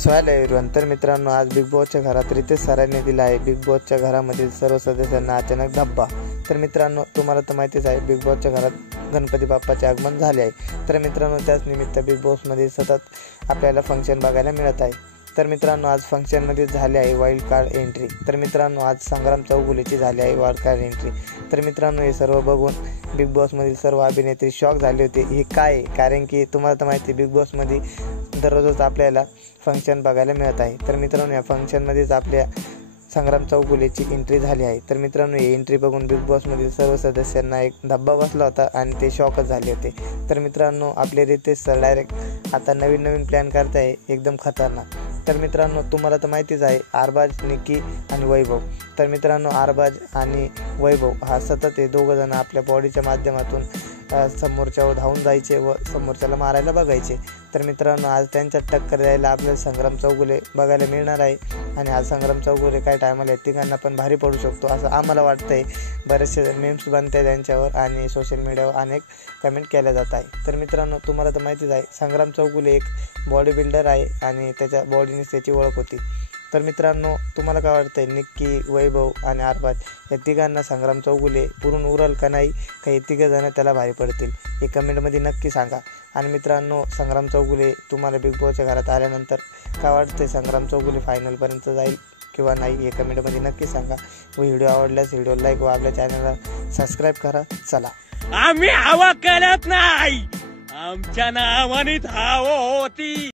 So hello everyone, तर मित्रांनो आज बिग बॉसच्या घरात रितेश सरांनी दिला आहे बिग बॉसच्या घरामधील सर्व सदस्यांना अचानक धब्बा। तर मित्रांनो तुम्हाला तर माहितीच आहे बिग बॉसच्या घरात गणपती बाप्पाचे आगमन झाले आहे। तर मित्रांनो त्याच निमित्त बिग बॉसमध्ये सतत आपल्याला फंक्शन बघायला मिळत आहे। तर मित्रांनो आज फंक्शनमध्ये झाले आहे वाईल्ड कार्ड एंट्री। तर मित्रांनो आज संग्राम चौगुलेची झाली आहे वाईल्ड कार्ड एंट्री। तर मित्रांनो हे सर्व बघून बिग बॉसमधील सर्व अभिनेत्री शॉक झाले होते। हे काय आहे? कारण की तुम्हाला तर माहिती बिग बॉसमध्ये दररोजच आपल्याला फंक्शन बघायला मिळत आहे। तर मित्रांनो या फंक्शनमध्येच आपल्या संग्राम चौगुलेची एंट्री झाली आहे। तर मित्रांनो ही एंट्री बघून बिग बॉसमधील सर्व सदस्यांना एक धब्बा बसला होता आणि ते शॉकच झाले होते। तर मित्रांनो आपले रितेश सर डायरेक्ट आता नवीन प्लॅन करताय एकदम खतरनाक। तर मित्रांनो तुम्हाला तर माहितीच आहे अरबाज, निकी आणि वैभव। तर मित्रांनो अरबाज आणि वैभव हा सतत हे दोघं जण आपल्या बॉडीच्या माध्यमातून समोरच्यावर धावून जायचे व समोरच्याला मारायला बघायचे। तर मित्रांनो आज त्यांच्यात टक्कर द्यायला आपल्याला संग्राम चौगुले बघायला मिळणार आहे आणि आज संग्राम चौगुले काय टायमाला तिघांना पण भारी पडू शकतो असं आम्हाला वाटतंय। बरेचसे मेम्स बनते त्यांच्यावर आणि सोशल मीडियावर अनेक कमेंट केल्या जात आहे। तर मित्रांनो तुम्हाला तर माहितीच आहे संग्राम चौगुले एक बॉडी बिल्डर आहे आणि त्याच्या बॉडीनेच त्याची ओळख होती। तर मित्रांनो तुम्हाला काय वाटतंय निक्की, वैभव आणि अरबाज या तिघांना संग्राम चौगुले पुरून उरल का नाही? काही तिघं जण त्याला भारी पडतील हे कमेंटमध्ये नक्की सांगा। आणि मित्रांनो संग्राम चौगुले तुम्हाला बिग बॉसच्या घरात आल्यानंतर काय वाटतंय संग्राम चौगुले फायनलपर्यंत जाईल किंवा नाही हे कमेंटमध्ये नक्की सांगा। व व्हिडिओ आवडल्यास व्हिडिओ लाईक व आपल्या चॅनलला सबस्क्राईब करा। चला आम्ही हवा करत नाही, आमच्या नावाने हवा होती।